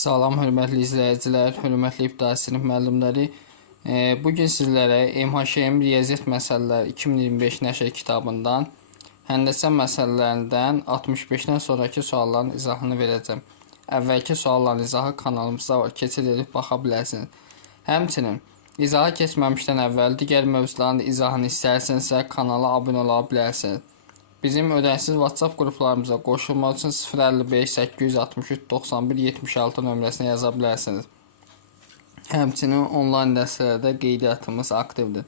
Salam hörmətli izləyicilər, hörmətli ibtidai sinif müəllimləri. Bugün sizlərə MHŞM Riyaziyyat məsələləri 2025 nəşr kitabından həndəsə məsələlərindən 65-dən sonraki sualların izahını verəcəm. Əvvəlki sualların izahı kanalımızda var, keçid edib baxa bilərsiniz. Həmçinin izaha keçməmişdən əvvəl digər mövzuların izahını istərsinizsə kanala abunə ola bilərsiniz. Bizim ödənişsiz WhatsApp qruplarımıza qoşulmaq üçün 055 863 91 76 nömrəsinə yaza bilərsiniz. Həmçinin onlayn dərslərdə qeydiyyatımız aktivdir.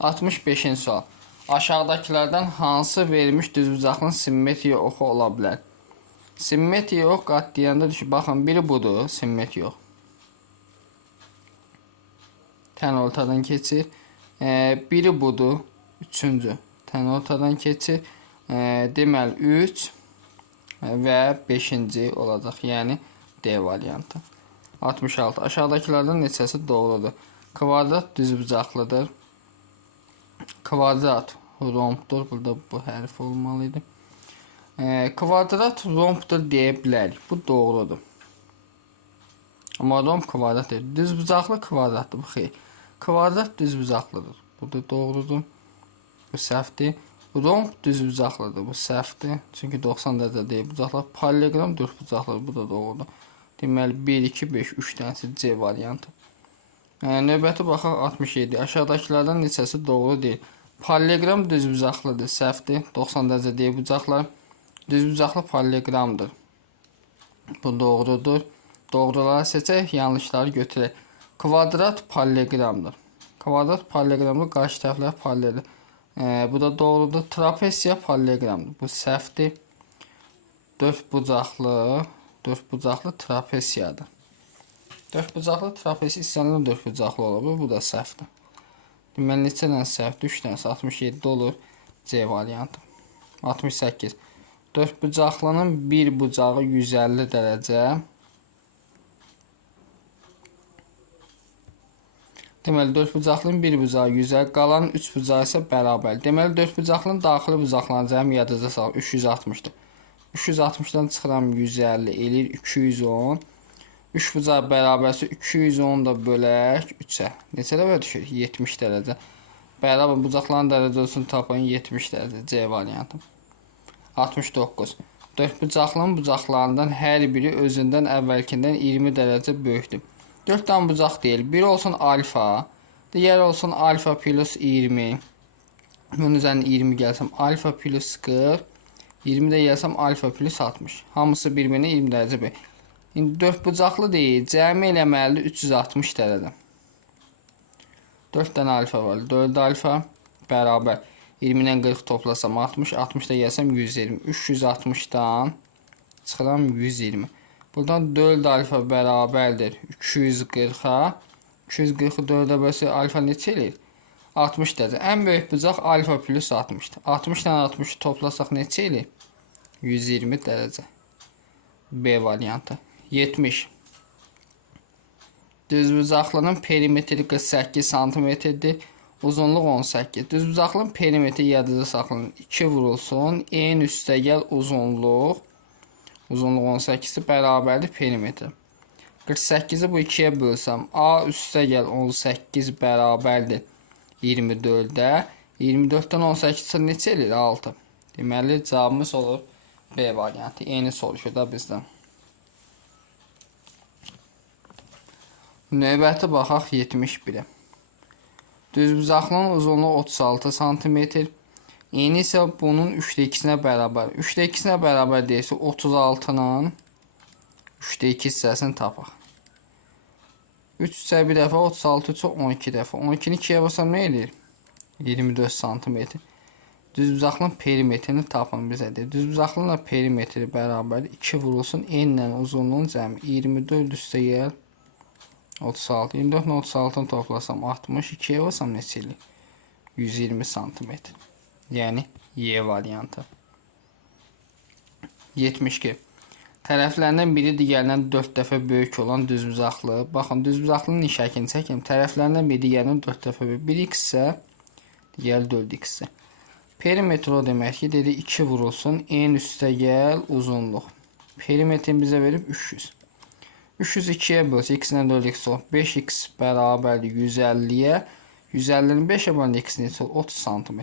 65-ci sual. Aşağıdakilərdən hansı verilmiş düzbucaqlının simmetriya oxu ola bilər? Simmetriya ox qatlayanda düşür. Baxın, biri budur, simmetriya ox. Tən ortadan keçir. Biri budur, üçüncü. Tən ortadan keçir. Deməli 3 və 5-ci olacaq. Yəni D variantı. 66. Aşağıdakilərdən neçəsi doğrudur? Kvadrat düzbucaqlıdır. Kvadrat rombdur. Burada bu hərf olmalıydı. Kvadrat rombdur deyə bilərik. Bu doğrudur. Amma romb kvadrat deyil. Düzbucaqlı kvadratdır. Bu xeyr. Kvadrat düzbucaqlıdır. Bu da doğrudur. Bu səhvdir. Romb düzbucaqlıdır. Bu səhvdir. Çünki 90 dərəcə deyil bucaqlar. Parallelogram dörtbucaqlıdır. Bu da doğrudur. Deməli 1, 2, 5, 3 dənəsi C variantı. Növbəti baxaq 67. Aşağıdakilərdən neçəsi doğru deyil? Parallelogram düzbucaqlıdır. Səhvdir. 90 dərəcə deyil bucaqlar. Düzbucaqlı paralleogramdır. Bu doğrudur. Doğruları seçək, yanlışları götürək. Kvadrat paralleogramdır. Kvadrat paralleogramda qarşı tərəflər paraleldir. Bu da doğrudur. Trapesiya paralleogramdır. Bu səhvdir. Dörtbucaqlı trapesiyadır. Dörtbucaqlı trapesiya istənilən dörtbucaqlı olur. Bu da səhvdir. Deməli, neçə dənə səhvdir? 3 dənəsi 67 olur. C variantı. 68. Dörtbucaqlının bir bucağı 150 dərəcə. Deməli, dörtbucaqlının bir bucağı 150, qalan 3 bucağı isə bərabər. Deməli, dörtbucaqlının daxili bucaqlarının cəmi yadınızda salın. 360-dır. 360-dan çıxıram 150 eləyir 210. 3 bucağı bərabərsə 210 da bölək 3-ə. Neçə dəfə düşür? 70 dərəcə. Bərabər bucaqların dərəcəsini tapın 70 dərəcə. C variantı. 69. Dörtbucaqlının bucaqlarından hər biri özündən əvvəlkindən 20 dərəcə böyükdür. 4 tane bucaq deyil. Biri olsun alfa. Diğer olsun alfa plus 20. Bunun üzerine 20 gelsem alfa plus 40. 20 de gelsem alfa plus 60. Hamısı bir-birinə 20 dərəcə böyük. İndi 4 bucaqlı deyil. Cəmi eləməlidir 360 dərəcə. 4 tane alfa var. 4 alfa bərabər. 20-dən 40 toplasam 60. 60'da gelsem 120. 360'dan çıxıram 120. Buradan 4 alfa bərabərdir 240-a. 240-ı 4-ə bölsə alfa neçə eləyir? 60 dərəcə. Ən böyük bucaq alfa plus 60-dır. 60-dan 60-ı toplasaq neçə eləyir? 120 dərəcə. B variantı. 70. Düzbucaqlının perimetri 48 cm-dir. Uzunluq 18. Düzbucaqlının perimetri yadınızda saxlayın. 2 vurulsun. En üstəgəl uzunluq 18-i bərabərdir perimetr. 48-i bu 2-yə bölsəm, A üstəgəl 18 bərabərdir 24-də. 24-dən 18 çıxır neçə eləyir? 6. Deməli, cavabımız olur B variantı. Yeni soruşur da bizdən. Növbəti baxaq 71-ə. Düzbucaqlının uzunluğu 36 cm. Eni isə bunun 3-də 2-sinə bərabər. 3-də 2-sinə bərabər deyilsə 36-nın 3-də 2 hissəsini tapaq. 3 isə bir dəfə 36 üçün 12 dəfə. 12-ni 2-yə basam nə edir? 24 cm. Düzbucaqlının perimetrini tapın bizə deyir. Düzbucaqlının perimetri bərabərdir. 2 vurulsun enlə uzunluğun cəmi 24 üstəgəl 36. 24 ilə 36-nı toplasam 60. 2-yə basam neçə eləyir? 120 cm. Yəni Y variantı. 72. Tərəflərindən biri digərindən 4 dəfə böyük olan düzbucaqlı. Baxın, düzbucaqlının şəklini çəkim. Tərəflərindən biri digərindən 4 dəfə böyük. 1x isə digəri 4x. Perimetr o demək ki, dedi 2 vurulsun en üstəgəl uzunluq. Perimetrini bizə verib 300. 302'yə bölsə x-dən 4x olur. 5x bərabərdir 150-yə. 150-nin 5-ə bölündə x neçə olur? 30 sm.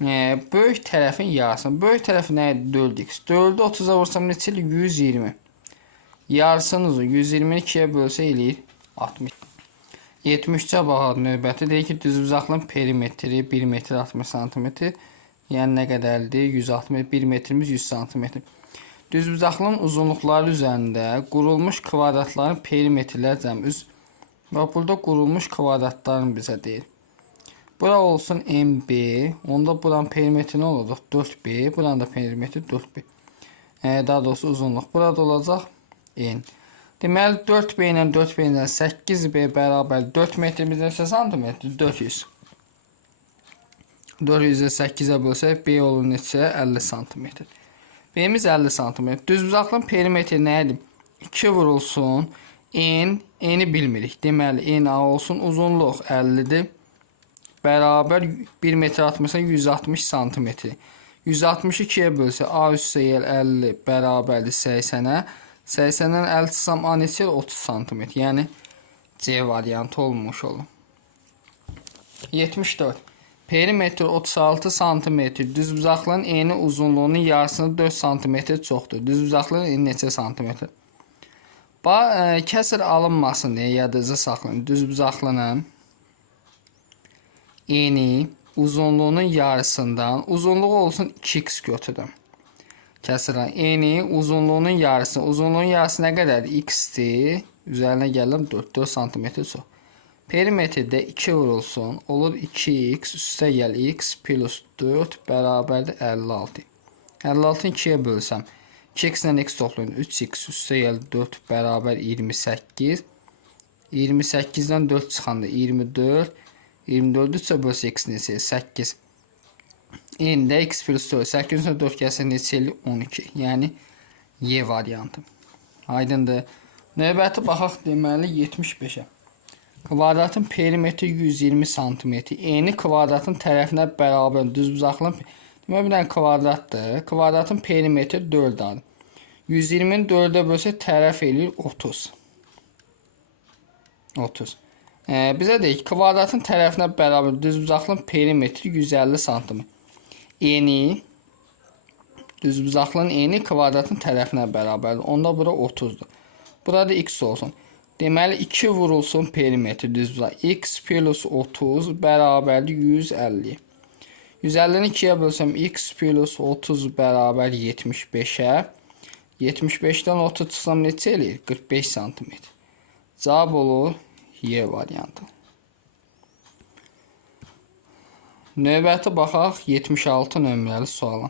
Böyük tərəfin yarısını. Böyük tərəfi nə idi? 4x. 4'ü 30'a vursam neçə eləyir? 120. Yarısının uzun 120'ni 2'yə bölsə eləyir 60. 73'ə baxaq növbəti. Deyir ki, düzbucaqlığın perimetri 1 metr 60 sm. Yəni nə qədərdir? 160. 1 metrimiz 100 sm. Düzbucaqlığın uzunluqları üzərində qurulmuş kvadratların perimetrlər cəmi. Və burada qurulmuş kvadratların bizə deyir. Bura olsun MB. Onda buranın perimetri nə olacaq? 4B. Buranın da perimetri 4B. Daha doğrusu uzunluq. Burada olacaq N. Deməli 4B ilə 4B ilə 8B bərabər 4 metrimiz neçə santimetr? 400. 400'ə 8'ə bölsək B olur neçə? 50 santimetr. B'miz 50 santimetr. Düzbucaqlığın perimetri nədir? 2 vurulsun. N'i bilmirik. Deməli N olsun. Uzunluq 50'dir. Bərabər 1 metr 60'a 160 santimetr. 162'yə bölsə A üstə 50 bərabərdir 80'ə. 80'dən 50 çıxsam A neçə 30 santimetr. Yəni C variantı olmuş olur. 74. Perimetr 36 santimetr. Düzbucaqlığın eni uzunluğunun yarısını 4 santimetr çoxdur. Düzbucaqlığın eni neçə santimetr? Kəsir alınmasın deyə yadınızda saxlayın. Düzbucaqlığın eni uzunluğunun yarısından, uzunluğu olsun 2x götürüm. Kəsirən eni uzunluğunun yarısı. Uzunluğun yarısı nə qədərdir? X-dir. Üzərinə gəldim 4 cm çox. Perimetrdə 2 vurulsun. Olur 2x üstə gəl x plus 4 bərabərdir 56. 56'ı 2'yə bölsəm. 2x ilə x toplayın. 3x üstə gəl 4 bərabər 28. 28'dən 4 çıxanda 24. 24'ü 3'ə bölsə x neçə? 8. N'də x plus 4. 8 üstə 4 gəlsə neçə eləyir? 12. Yəni Y variantı. Aydındır. Növbəti baxaq deməli 75'ə. Kvadratın perimetri 120 cm. Eni kvadratın tərəfinə bərabər düzbucaqlığın deməli bir dənə kvadratdır. Kvadratın perimetri 4-dir. 120'ni 4'ə bölsə tərəf eləyir 30. 30. Bizə deyək kvadratın tərəfinə bərabər düzbucaqlığın perimetri 150 cm. Eni düzbucaqlığın eni kvadratın tərəfinə bərabərdir. Onda bura 30'dur. Burada x olsun. Deməli 2 vurulsun perimetri düzbucaq. X plus 30 bərabərdir 150. 150'ni 2'yə bölsəm x plus 30 bərabər 75'ə. 75'dən 30 çıxsam neçə eləyir? 45 cm. Cavab olur Y variantı. Növbəti baxaq 76 nömrəli suala.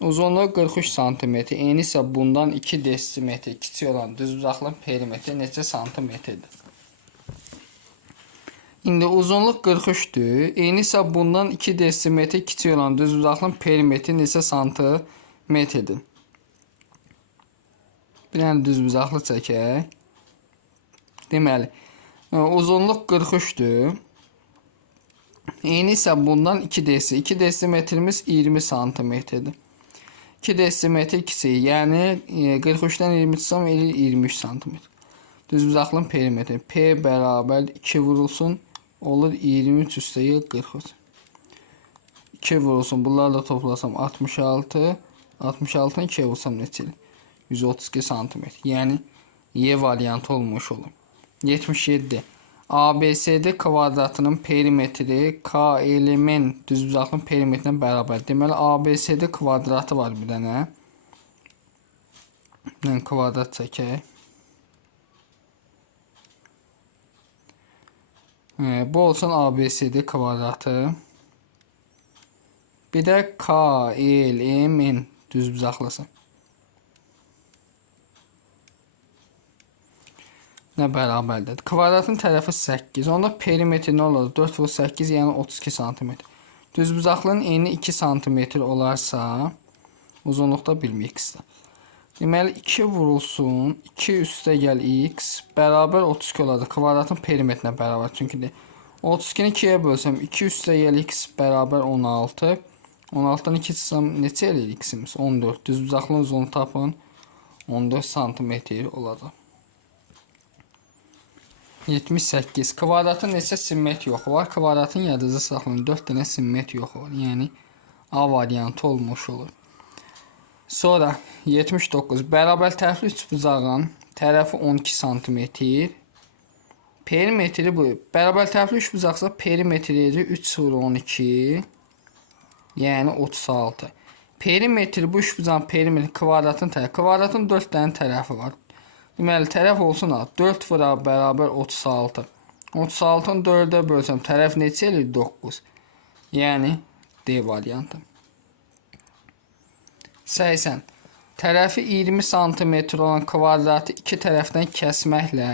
Uzunluğu 43 cm, eni isə bundan 2 desimetr kiçik olan düzbucaqlığın perimetri neçə santimetrdir? İndi uzunluq 43'dür, eni isə bundan 2 desimetr kiçik olan düzbucaqlığın perimetri neçə santimetrdir? Bir dənə düzbucaqlı çəkək. Deməli, uzunluq 43'dür. Eni isə bundan 2 desi. 2 desimetrimiz 20 santimetrdir. 2 desimetr kiçik. Yəni 43'dən 20 çıxsam 23 santimetr. Düzbucaqlığın perimetri. P bərabər 2 vurulsun. Olur 23 üstə 43. 2 vurulsun. Bunları da toplasam 66. 66'ın 2'yə vursam neçə? 132 santimetr. Yəni Y variantı olmuş olur. 77. ABCD kvadratının perimetri K element düzbucaqlığın perimetrinə bərabər. Deməli ABCD kvadratı var bir dənə. Mən kvadrat çəkək. Bu olsun ABCD kvadratı. Bir də K element düzbucaqlısı. Nə bərabərdir? Kvadratın tərəfi 8. Onda perimetri nə olur? 4 vur 8 yəni 32 cm. Düzbucaqlığın eni 2 cm olarsa uzunluqda bilmək istəyir. Deməli 2 vurulsun. 2 üstə gəl x bərabər 32 olacaq. Kvadratın perimetrinə bərabər. Çünki 32'ni 2'yə bölsəm 2 üstə gəl x bərabər 16. 16'dan 2 çıxsam neçə eləyir x'imiz? 14. Düzbucaqlığın uzunluğunu tapın. 14 sm olacaq. 78. Kvadratın neçə simmetr yoxu var? Kvadratın yadınızda saxlayın. 4 dənə simmetr yoxu var. Yəni A variantı olmuş olur. Sonra 79. Bərabər tərəfli üçbucağın tərəfi 12 sm. Perimetri bu. Bərabər tərəfli üçbucaqsa perimetri 3 vur 12. Yəni 36. Perimetri bu üçbucağın perimetri kvadratın tərəfi. Kvadratın 4 dənə tərəfi var. Deməli, tərəf olsun 4 vura bərabər 36. 36-ın 4-ə bölsəm tərəf neçə eləyir? 9. Yəni D variantı. 80. Tərəfi 20 sm olan kvadratı iki tərəfdən kəsməklə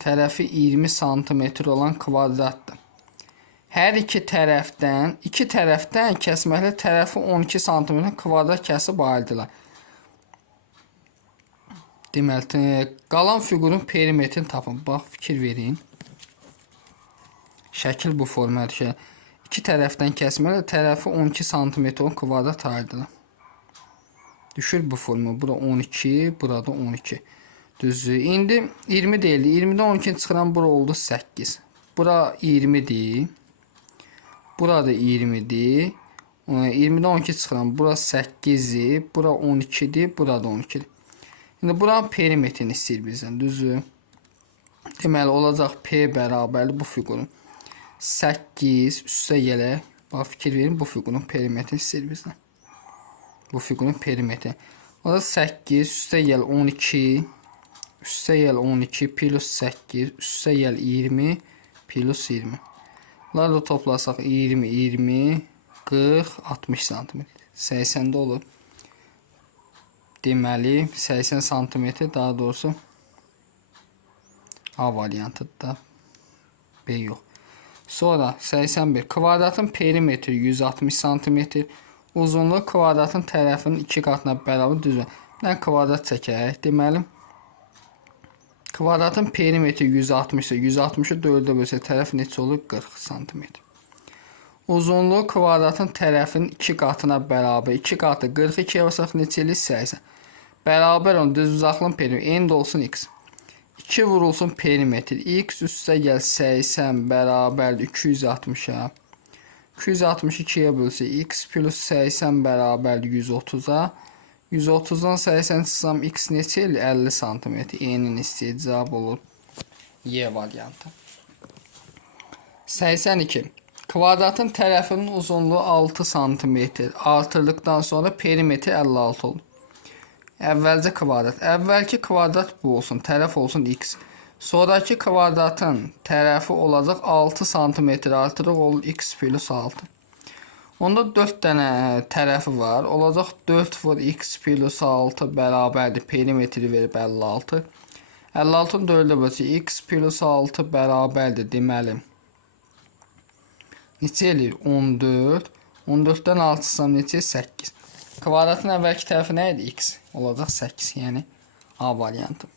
tərəfi 20 sm olan kvadratdır. Hər iki tərəfdən kəsməklə tərəfi 12 sm kvadrat kəsib ayrılırlar. Deməli, qalan fiqurun perimetrini tapın. Bax, fikir verin. Şəkil bu formadır ki, iki tərəfdən kəsməklə tərəfi 12 sm olan kvadrat ayrılır. Düşür bu forma. Bura 12, burada 12. Düzdür. İndi 20 deyildi. 20-dən 12 çıxıran bura oldu 8. Bura 20-dir. Burada 20-dir. 20-dən 12 çıxıran bura 8-dir. Bura 12-dir. Burada 12-dir. İndi buranın perimetrini istəyir bizdən. Düzdür. Deməli, olacaq P bərabərli bu fiqurun 8 üstə gələk. Bax, fikir verin, bu fiqurun perimetrini istəyir bizdən. Bu fiqurun perimetri. O da 8 üstə gəl 12. Üstə gəl 12 plus 8 üstə gəl 20 plus 20. Bunları da toplasaq 20, 20, 40, 60 cm. 80-də olur. Deməli, 80 cm daha doğrusu A variantıdır da. B yox. Sonra 81. Kvadratın perimetri 160 cm. Uzunluğu kvadratın tərəfinin 2 qatına bərabər düzgün. Mən kvadrat çəkək. Deməli, kvadratın perimetri 160 ise 160'ı 4'e bölsək tərəf neçə olur? 40 cm. Uzunluğu kvadratın tərəfinin 2 qatına bərabər. 2 qatı 42'ye basaq neçə eləyir? 80. Bərabər onun düzbucaqlığın perimetri. N də olsun x. 2 vurulsun perimetr. X üstə gəl 80 bərabərdir 260'a. 262'ye bölsək x plus 80 bərabərdir 130'a. 130'dan 80 çıxsam x neçə eləyir? 50 cm. N'in istəyir cavab olur Y variantı. 82. Kvadratın tərəfinin uzunluğu 6 cm artırdıqdan sonra perimetri 56 olur. Əvvəlcə kvadrat. Əvvəlki kvadrat bu olsun. Tərəf olsun x. Sonraki kvadratın tərəfi olacaq 6 cm artırıq olur x plus 6. Onda 4 dənə tərəfi var. Olacaq 4 vur x plus 6 bərabərdir. Perimetri verib 56. 56'ın 4'ə bölsək x plus 6 bərabərdir. Deməli, neçə eləyir? 14. 14'dən 6 çıxsam neçə? 8. Kvadratın əvvəlki tərəfi nə idi? X. Olacaq 8. Yəni A variantı.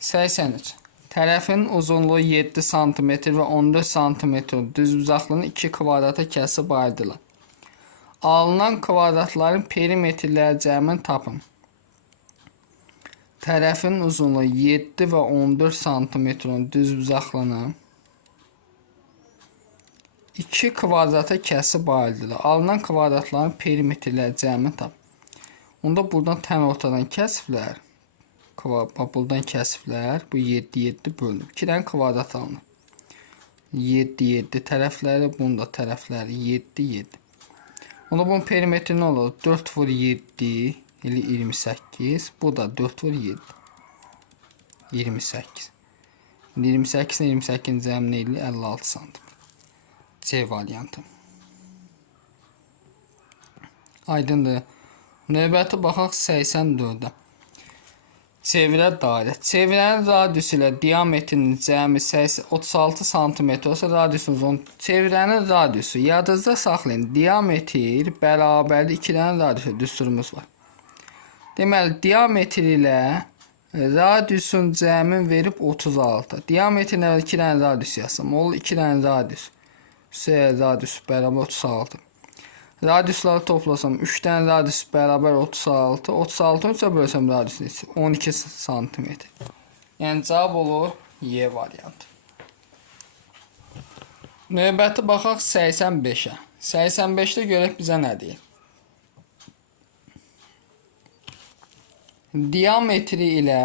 83. Tərəfin uzunluğu 7 cm və 14 cm düzbucaqlığını 2 kvadrata kəsib ayrılır. Alınan kvadratların perimetrləri cəmini tapın. Tərəfin uzunluğu 7 və 14 cm düzbucaqlığını 2 kvadrata kəsib ayrılır. Alınan kvadratların perimetrləri cəmini tapın. Onda buradan tən ortadan kəsiflər. Buradan kəsiflər. Bu 7, 7 bölünür. 2 dənə kvadrat alınır. 7, 7 tərəfləri. Bunun da tərəfləri 7, 7. Onda bunun perimetri nə olur? 4 vur 7 ilə 28. Bu da 4 vur 7. 28. 28 ilə 28-in cəmi ilə 56 cm. C variantı. Aydındır. Növbəti baxaq 84-də. Çevirə dairə. Çevirənin radiusu ilə diametrinin cəmi 36 cm olsa radiusunuz 10. Çevirənin radiusu yadınızda saxlayın. Diametr bərabərdir 2 dənə radiusu düsturumuz var. Deməli, diametr ilə radiusun cəmin verib 36. Diametrin əvvəl 2 dənə radius yazsam. Olur 2 dənə radius. Radius bərabər 36. Radiusları toplasam 3 dənə radius bərabər 36. 36-ı 3-ə bölsəm radius neçə? 12 santimetr. Yəni cavab olur Y variantı. Növbəti baxaq 85-ə. 85-də görək bizə nə deyir? Diametri ilə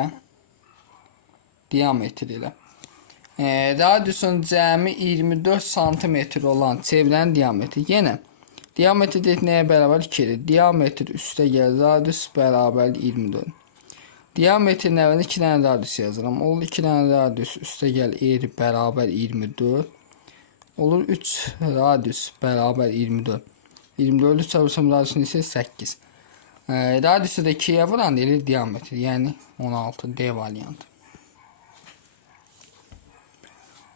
radiusun cəmi 24 santimetr olan çevrənin diametri. Yenə diametri deyək nəyə bərabər? 2-dir. Diametr üstə gəl radius bərabər 24. Diametrin əvvəlinə 2 dənə radius yazıram. Olur 2 dənə radius üstə gəl bərabər 24. Olur 3 radius bərabər 24. 24'ü çarpırsam radiusun isə 8. Radiusu da 2'ye vuran deyil diametr. Yəni 16 D variantı.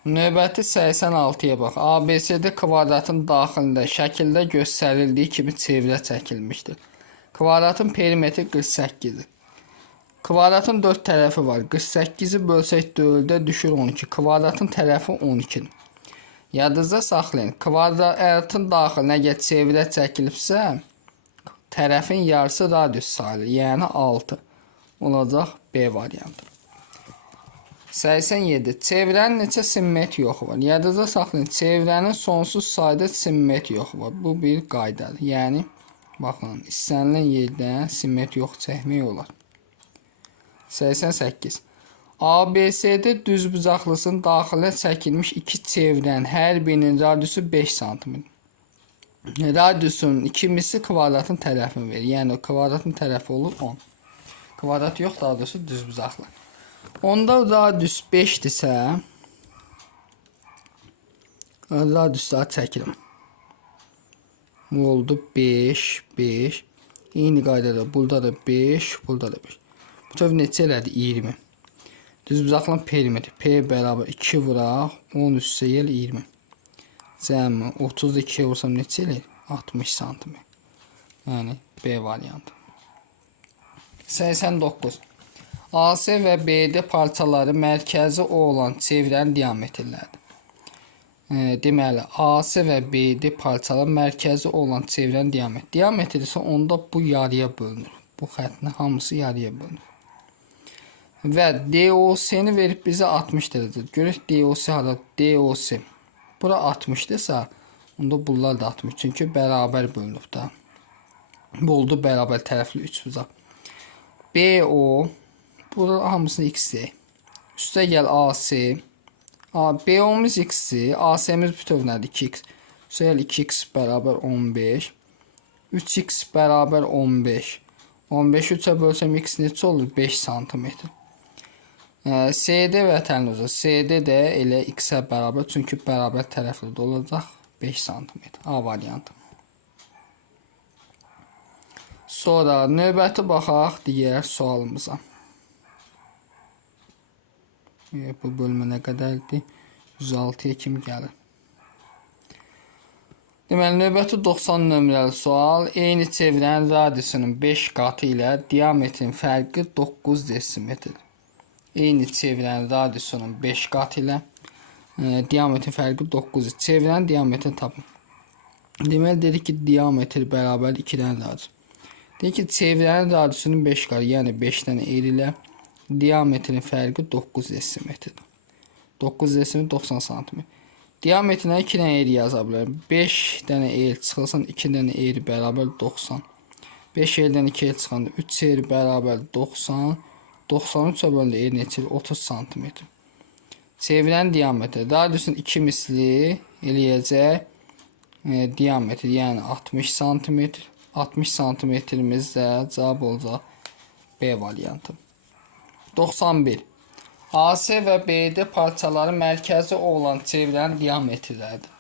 Növbəti 86-ya bax. ABCD kvadratın daxilində şəkildə göstərildiyi kimi çevrə çəkilmişdir. Kvadratın perimetri 48-dir. Kvadratın 4 tərəfi var. 48-i bölsək 4-də düşür 12. Kvadratın tərəfi 12-dir. Yadınızda saxlayın. Kvadratın daxilinə əgər çevrə çəkilibsə, tərəfin yarısı radius sayılır. Yəni 6 olacaq B variantı. 87. Çevrənin neçə simmetri yoxu var? Yadınızda saxlayın. Çevrənin sonsuz sayda simmetri yoxu var. Bu bir qaydadır. Yəni, baxın, istənilən yerdən simmetri yox çəkmək olar. 88. ABCD düzbucaqlısının daxilə çəkilmiş iki çevrənin hər birinin radiusu 5 cm. Radiusun ikimisi kvadratın tərəfini verir. Yəni kvadratın tərəfi olur 10. Kvadrat yox, daha doğrusu düzbucaqlı. Onda radius 5-dirsə, radiusları çəkirim. Bu oldu 5, 5. Eyni qaydada burada da 5, burada da 5. Bu tərəf neçə elədi? 20. Düzbucaqlının perimetri P bərabər 2 vuraq, 10 üstə gəl 20. Cəmi 32-yə vursam neçə eləyir? 60 cm. Yəni B variantı. 89. AC və BD parçaları mərkəzi O olan çevrənin diametrləridir. Deməli, AC və BD parçaları mərkəzi olan çevrənin diametri. Diametri isə onda bu yarıya bölünür. Bu xəttin hamısı yarıya bölünür. Və DOC-ni verib bizə 60 dərəcədir. Görək DOC hara? DOC. Bura 60-dırsa, onda bunlar da 60. Çünki bərabər bölünüb da. Bu oldu bərabər tərəfli 3 bucaq. BO. Burada hamısını x-dir. Üstə gəl AC. BO-muz x-dir. AC-miz bütöv nədir? 2x. Üstə gəl 2x bərabər 15. 3x bərabər 15. 15-i 3-ə bölsəm x neçə olur? 5 cm. CD vətənli olacaq. CD də elə x-ə bərabər. Çünki bərabər tərəfli olacaq. 5 cm. A variantı. Sonra növbəti baxaq digər sualımıza. Bu bölmə nə qədərdir? 106-ya kimi gəlir. Deməli, növbəti 90 nömrəli sual. Eyni çevrənin radiusunun 5 qatı ilə diametrin fərqi 9 desimetrdir. Eyni çevrənin radiusunun 5 qatı ilə diametrin fərqi 9. Çevrənin diametrini tapın. Deməli, dedik ki, diametr bərabər 2 dənə radius. Dedik ki, çevrənin radiusunun 5 qatı, yəni 5 dənə el ilə diametrin fərqi 9 desimetrdir. 9 desimetr 90 cm. Diametrinə 2 dənə el yaza bilərim. 5 dənə el çıxılsın, 2 dənə el bərabər 90. 5 eldən 2 el çıxanda 3 el bərabər 90. 93-ə bölündə el neçədir? 30 cm. Çevrənin diametri. Radiusun 2 misli eləyəcək diametri, yəni 60 cm. 60 cm-imiz də cavab olacaq B variantı. 91. AC və BD parçaları mərkəzi olan çevrənin diametriləridir.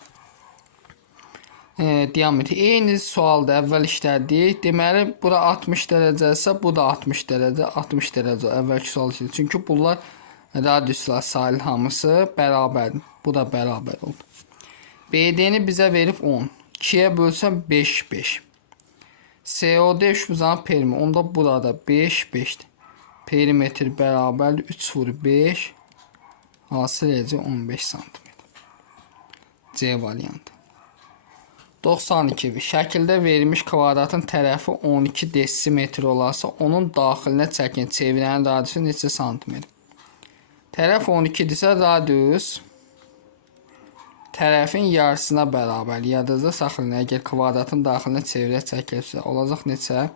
Diametri. Eyni sualda əvvəl işlədik. Deməli, bura 60 dərəcəsə, bu da 60 dərəcə, 60 dərəcə əvvəlki sual işlədik. Çünki bunlar radiuslar sayılı hamısı bərabərdir. Bu da bərabər oldu. BD-ni bizə verib 10. 2-yə bölsəm 5, 5. COD üçbucağın perimetri. Onda burada 5, 5'dir. Perimetr bərabərdir. 3 vur 5. Hasil edəcək 15 cm. C variantı. 92. Şəkildə verilmiş kvadratın tərəfi 12 desimetr olarsa, onun daxilinə çəkin çevrənin radiusu neçə santimetr? Tərəf 12-dirsə, radius tərəfin yarısına bərabər. Yadınızda saxlayın, əgər kvadratın daxilinə çevrə çəkilirsə, olacaq neçə?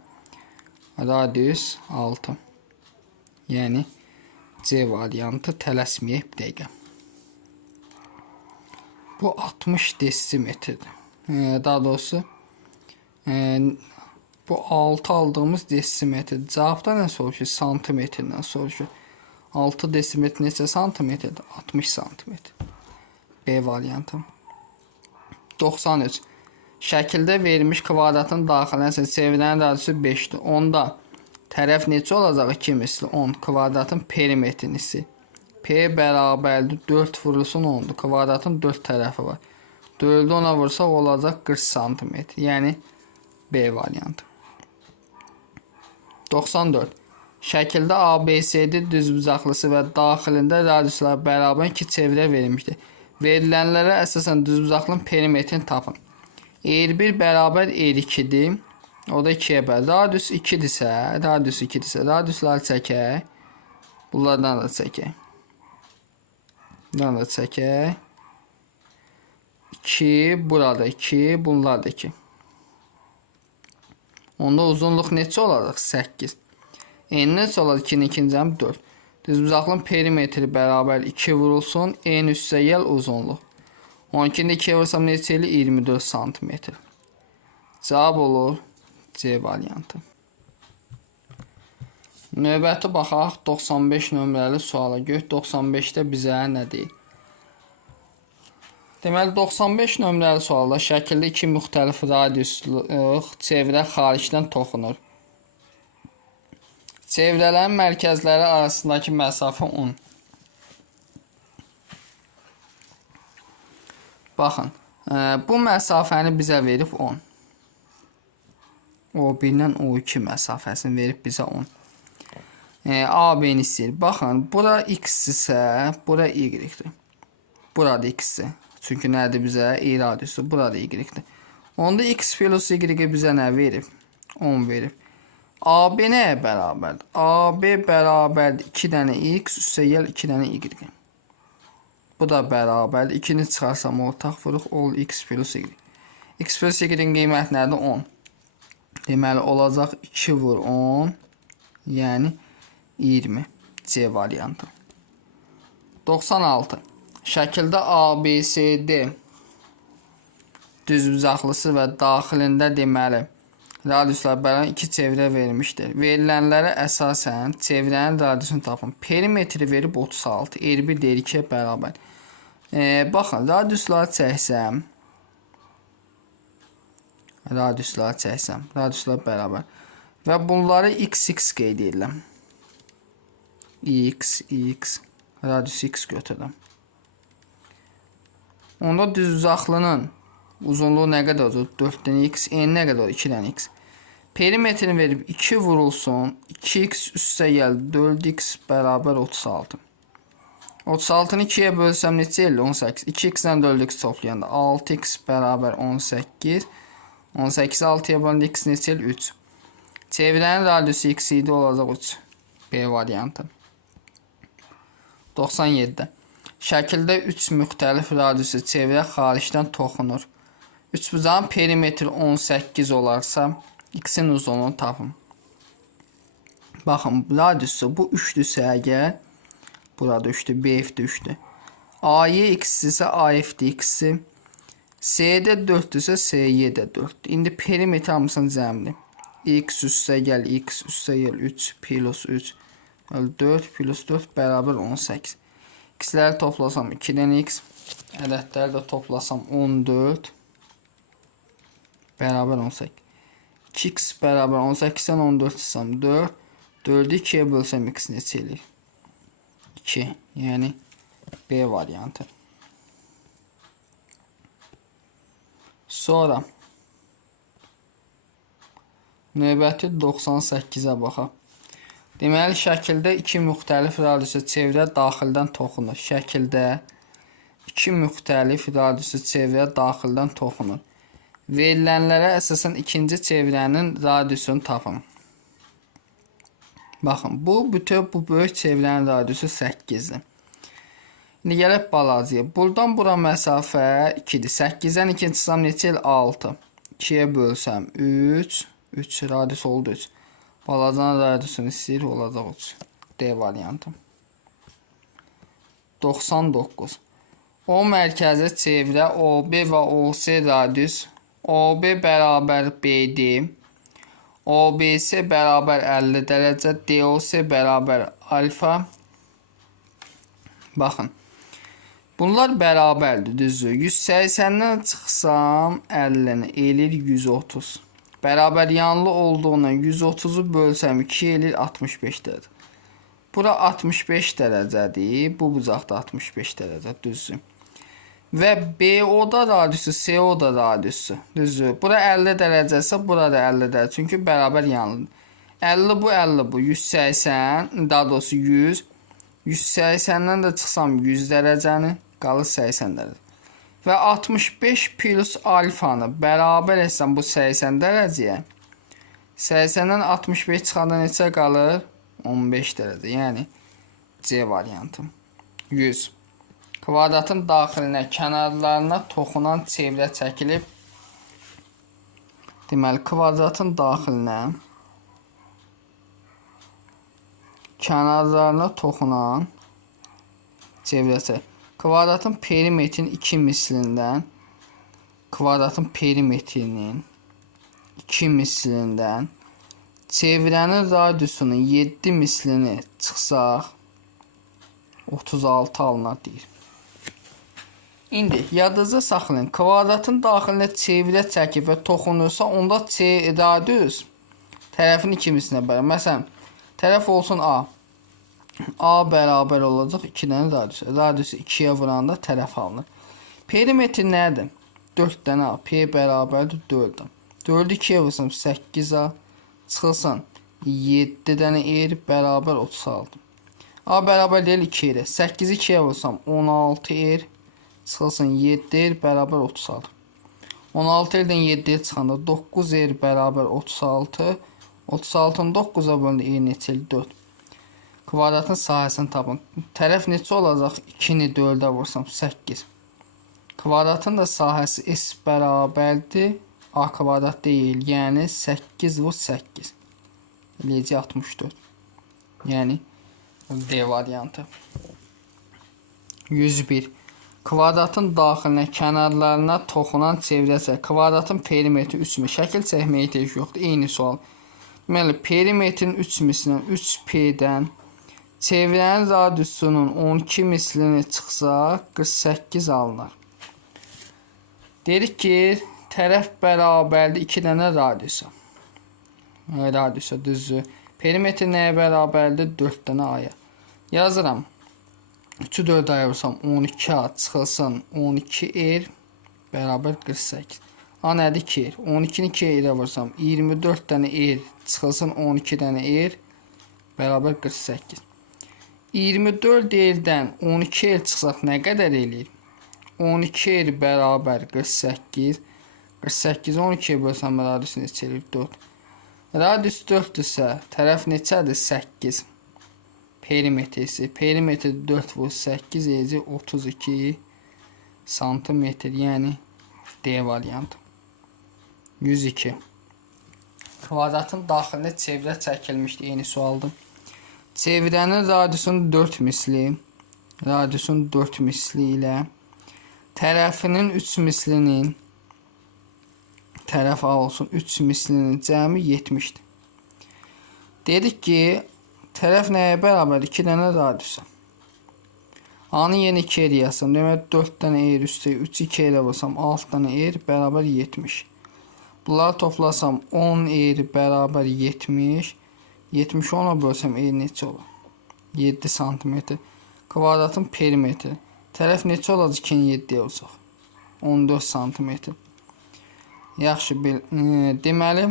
Radius 6. Yəni C variantı, tələsməyək bir dəqiqə. Bu 60 desimetrdir. Daha doğrusu bu 6 aldığımız desimetr. Cavabda nə soruşur? Santimetrdən soruşur. 6 desimetr neçə santimetrdir? 60 santimetr. B variantı. 93. Şəkildə verilmiş kvadratın daxilinə çevrənin radiusu 5-dir. Onda tərəf neçə olacaq? 2 misli 10. Kvadratın perimetrini. P bərabərdir 4 vurulsun 10'dur. Kvadratın 4 tərəfi var. 4'ü ona vursaq olacaq 40 santimetr. Yəni B variantı. 94. Şəkildə ABCD düzbucaqlısı və daxilində radiuslar bərabər iki çevrə verilmişdir. Verilənlərə əsasən düzbucaqlının perimetrini tapın. Eğri bərabər eğri-2'dir. O da 2'yə bər. Radius 2'dirsə, radiusları çəkək. Bunlardan da çəkək. Bunlardan da çəkək. 2, burada 2, bunlar da 2. Onda uzunluq neçə olacaq? 8. En neçə olacaq? 2'nin 2-ci cəmi 4. Düzbucaqlının perimetri bərabər 2 vurulsun. En üstə gəl uzunluq. 12'ni 2'ye vursam neçə ilə? 24 santimetr. Cavab olur C variantı. Növbəti baxaq 95 nömrəli suala. Gör 95'də bizə nə deyir? Deməli 95 nömrəli sualda şəkildə iki müxtəlif radiusluq çevrə xaricdən toxunur. Çevrələrin mərkəzləri arasındakı məsafə 10. Baxın, bu məsafəni bizə verib 10. O1-dən O2 məsafəsini verib bizə 10. AB-ni istəyir. Baxın, bura x isə, bura y-dir. Burada x-dir. Çünki nədir bizə? Y radiusu. Burada y-dir. Onda x plus y bizə nə verib? 10 verib. AB nəyə bərabərdir? AB bərabərdir 2 dənə x üstə gəl 2 dənə y. Bu da bərabərdir. 2'ni çıxarsam ortaq vuruq ol x plus y. X plus y-in qiyməti nədir? 10. Deməli olacaq 2 vur 10. Yəni 20. C variantı. 96. Şəkildə ABCD düzbucaqlısı və daxilində deməli radiuslar bərabər iki çevrə verilmişdir. Verilənlərə əsasən çevrənin radiusunu tapın. Perimetri verib 36. R1 deyir 2'yə bərabər. Baxın, radiusları çəksəm. Radiuslar bərabər. Və bunları x qeyd edirəm. X, radius x götürürəm. Onda düzbucaqlının uzunluğu nə qədər olur? 4'dən x, en nə qədər olur? 2'dən x. Perimetrini verib 2 vurulsun. 2x üstə gəl 4x bərabər 36. 36'nı 2'yə bölsəm neçə eləyir? 18. 2x-dən 4x toplayanda 6x bərabər 18. 18'i 6'ya bölündə x neçə eləyir? 3. Çevrənin radiusu x idi, olacaq 3. B variantı. 97. Şəkildə 3 müxtəlif radiusu çevrə xaricdən toxunur. Üçbucağın perimetri 18 olarsa, x-in uzunluğunu tapın. Baxın, radiusu bu 3'dürsə əgər, burada 3'dür, BF-də 3'dür. AY x-isə AF-də x-i, C-də 4'dürsə CY-də 4'dür. İndi perimetri hamısını cəmli. X üstə gəl 3 plus 3 4 plus 4 bərabər 18. X'ləri toplasam 2'dən x, ədədləri də toplasam 14 bərabər 18. 2x bərabər 18'dən 14 çıxsam 4. 4'ü 2'yə bölsəm x neçə eləyir? 2. Yəni B variantı. Sonra növbəti 98'ə baxaq. Deməli, şəkildə iki müxtəlif radiusu çevrə daxildən toxunur. Şəkildə iki müxtəlif radiusu çevrə daxildən toxunur. Verilənlərə əsasən ikinci çevrənin radiusunu tapın. Baxın, bu böyük çevrənin radiusu 8-dir. İndi gələk balacaya. Buradan bura məsafə 2-dir. 8-dən 2 çıxsam neçə el? 6. 2-yə bölsəm 3. 3 radius oldu 3. Balacanın radiusunu istəyir, olacaq 3. D variantı. 99. O mərkəzi çevrə OB və OC radius OB bərabər BD, OBC bərabər 50 dərəcə, DOC bərabər alfa. Baxın, bunlar bərabərdir, düzdür. 180-dən çıxsam 50-ni elir 130. Bərabər yanlı olduğuna 130-u bölsəm 2 elir 65 dərəcə. Bura 65 dərəcədir, bu bucaqda 65 dərəcə, düzdür. Və BO-da radiusu, CO-da radiusu, düzdür. Bura 50 dərəcəsə, bura da 50 dərəcə, çünki bərabər yanlıdır. 50 bu, 50 bu, 180, daha doğrusu 100. 180-dən də çıxsam 100 dərəcəni, qalır 80 dərəcə. Və 65 plus alfanı bərabər etsəm bu 80 dərəcəyə. 80-dən 65 çıxanda neçə qalır? 15 dərəcə, yəni C variantı. 100. Kvadratın daxilinə, kənarlarına toxunan çevrə çəkilib. Deməli, kvadratın daxilinə, kənarlarına toxunan çevrə çəkilib. Kvadratın perimetrin 2 mislindən, kvadratın perimetrinin 2 mislindən çevrənin radiusunun 7 mislini çıxsaq 36 alınar deyir. İndi yadınızda saxlayın. Kvadratın daxilinə çevrə çəkib və toxunursa, onda radius tərəfin ikimisinə bərabər. Məsələn, tərəf olsun A. A bərabər olacaq 2-dən radiusu. Radiusu 2-yə vuranda tərəf alınır. Perimetr nədir? 4 dənə A. P bərabərdir 4-də. 4-ü 2-yə vursam 8A. Çıxılsın 7 dənə er bərabər 36. A bərabər deyil 2 er. 8-i 2-yə vursam 16 er. Çıxılsın 7 er bərabər 36. 16 erdən 7-yə çıxanda 9 er bərabər 36. 36-nı 9-a bölündə er neçə el? 4. Kvadratın sahəsini tapın. Tərəf neçə olacaq? 2-ni 4-ə vursam 8. Kvadratın da sahəsi S bərabərdir A kvadrat deyil. Yəni 8 vur 8. Eləyəcək 64. Yəni D variantı. 101. Kvadratın daxilinə, kənarlarına toxunan çevrəsə, kvadratın perimetri 3 mi? Şəkil çəkməyə ehtiyac yoxdur. Eyni sual. Deməli, perimetrin 3 mislindən 3P-dən çevrənin radiusunun 12 mislini çıxsa 48 alınır. Dedik ki, tərəf bərabərdir 2 dənə radiusa. Radiusa düzdür. Perimetr nəyə bərabərdir? 4 dənə aya. Yazıram. 3-ü 4 aya vursam 12A çıxılsın 12 er bərabər 48. A nədir 2 er? 12-ni 2 erə vursam 24 dənə er çıxılsın 12 dənə er bərabər 48. 24 erdən 12 er çıxsaq nə qədər eləyir? 12 er bərabər 48. 48 12-yə bölsəm radius neçə eləyir? 4. Radius 4-dürsə tərəf neçədir? 8. Perimetrisi. Perimetr 4 vur 8 eləyəcək 32 santimetr. Yəni D variantı. 102. Kvadratın daxilinə çevrə çəkilmişdir. Eyni sualdır. Çevrənin radiusunun 4 misli. Radiusun 4 misli ilə tərəfinin 3 mislinin tərəf A olsun 3 mislinin cəmi 70-dir. Dedik ki, tərəf nəyə bərabərdir? 2 dənə radiusa. A-nı yeni 2 er yazsam. Demək 4 dənə er üstə 3 2 erə vursam 6 dənə er bərabər 70. Bunları toplasam 10 er bərabər 70. 70 10-a bölsəm er neçə olur? 7 santimetr. Kvadratın perimetri. Tərəf neçə olacaq? 2-ni 7-yə olacaq. 14 santimetr. Yaxşı, deməli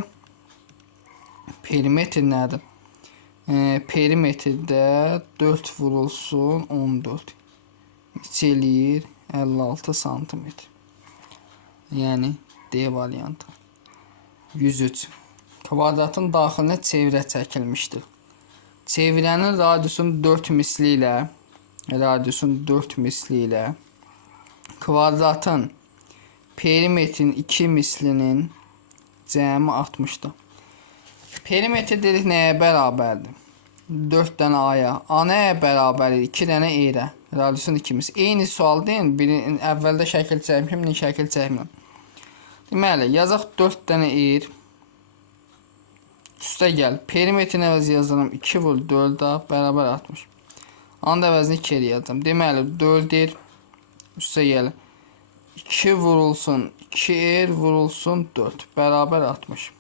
perimetr nədir? Perimetrdə 4 vurulsun 14. Neçə eləyir? 56 santimetr. Yəni D variantı. 103. Kvadratın daxilinə çevrə çəkilmişdir. Çevrənin radiusunun 4 misli ilə kvadratın perimetrin 2 mislinin cəmi 60'dır. Perimetr dedik nəyə bərabərdir? 4 dənə aya. A nəyə bərabərdir? 2 dənə eyrə. Radiusun 2 misli. Eyni sual deyin. Əvvəldə şəkil çəkmişəm, indi şəkil çəkmirəm. Deməli, yazaq 4 dənə eyr. Üstə gəl. Perimetrin əvəzi yazıram. 2 vur 4-ə bərabər 60. Anın əvəzini 2 yazacağım. Deməli, 4 üstə gəl. 2 vurulsun 2 eyr vurulsun 4 bərabər 60.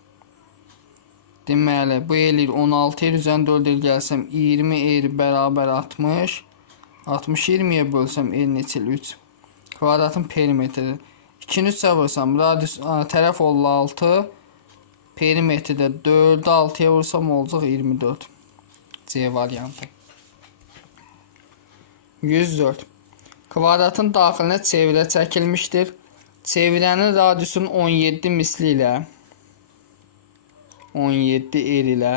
Deməli, bu eləyir 16 eyr üzərin 4 eyr gəlsəm 20 eyr bərabər 60. 60 20-yə bölsəm eyr neçil 3. Kvadratın perimetri. 2-ni 3-ə vursam radius tərəf oldu 6. Perimetrdə 4-ü 6-ya vursam olacaq 24. C variantı. 104. Kvadratın daxilinə çevrə çəkilmişdir. Çevrənin radiusunun 17 misli ilə 17 er ilə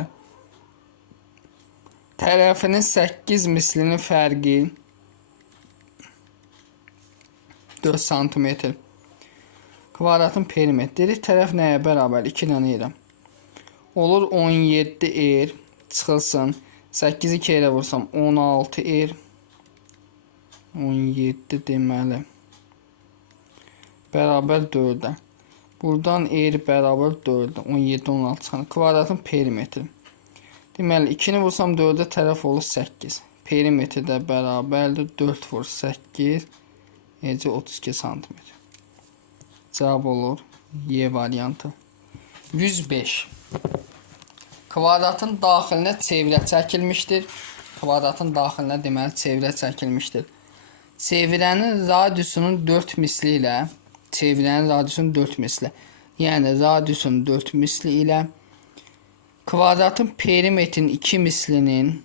tərəfinin 8 mislinin fərqi 4 cm. Kvadratın perimetri tərəf nəyə bərabər? 2 dənə yerə. Olur 17 er çıxılsın. 8-i 2 yerə vursam 16 er. 17 deməli bərabər 4-ə. Buradan eğri bərabər 4-də 17 16 çıxanı. Kvadratın perimetri. Deməli 2-ni vursam 4-də tərəf olur 8. Perimetri də bərabərdir 4 vur 8 necə 32 cm. Cavab olur Y variantı. 105. Kvadratın daxilinə çevrə çəkilmişdir. Kvadratın daxilinə deməli çevrə çəkilmişdir. Çevrənin radiusunun 4 misli ilə çevrənin radiusunun 4 misli. Yəni radiusun 4 misli ilə kvadratın perimetrin 2 mislinin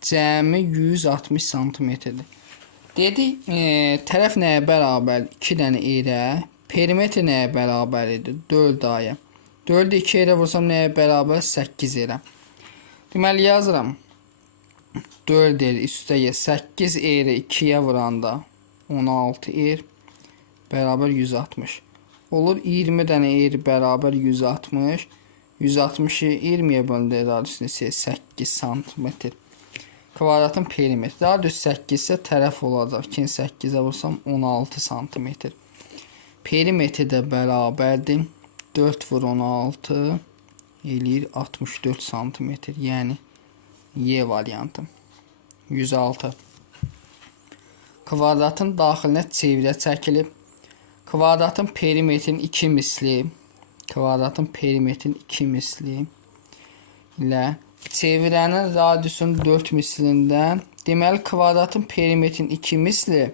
cəmi 160 cm-dir. Dedik, tərəf nəyə bərabər? 2 dənə eyrə. Perimetr nəyə bərabər idi? 4 aya. 4-ü 2 eyrə vursam nəyə bərabər? 8 eyrə. Deməli yazıram. 4 eyrə üstəyə 8 eyrə 2-yə vuranda 16 eyrə bərabər 160. Olur 20 dənə eyr bərabər 160. 160-ı 20-yə bölündə radius neçə? 8 cm. Kvadratın perimetri. Radius 8 isə tərəf olacaq. 2-ni 8-ə vursam 16 cm. Perimetri də bərabərdir. 4 vur 16 eləyir 64 cm. Yəni Y variantı. 106. Kvadratın daxilinə çevrə çəkilib. Kvadratın perimetrin 2 misli ilə çevrənin radiusunun 4 mislindən deməli kvadratın perimetrin 2 misli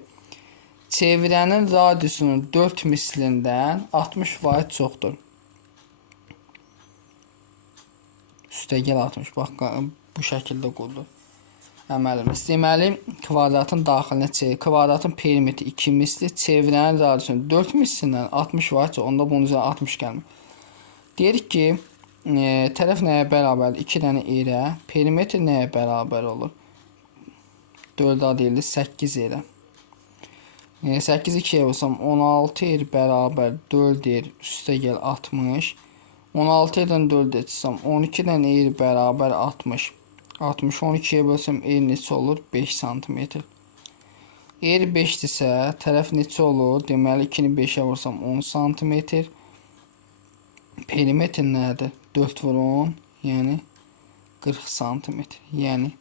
çevrənin radiusunun 4 mislindən 60% çoxdur. Üstə gəl 60. Bax bu şəkildə qurdu. Əməlimiz. Deməli, kvadratın daxilinə çevrə, kvadratın perimetri 2 misli, çevrənin radiusunun 4 mislindən 60 varsa, onda bunun üzrə 60 gəlmir. Deyirik ki, tərəf nəyə bərabərdir? 2 dənə eyrə, perimetr nəyə bərabər olur? 4 deyildi, 8 eyrə. 8 2-yə vursam 16 eyr bərabər 4 eyr üstə gəl 60. 16 eyrdən 4 etsəm 12 dənə eyr bərabər 60. 60 12-yə bölsəm eyr neçə olur? 5 cm. Eyr 5-dirsə, tərəf neçə olur? Deməli 2-ni 5-ə vursam 10 cm. Perimetr nədir? 4 vur 10, yəni 40 cm. Yəni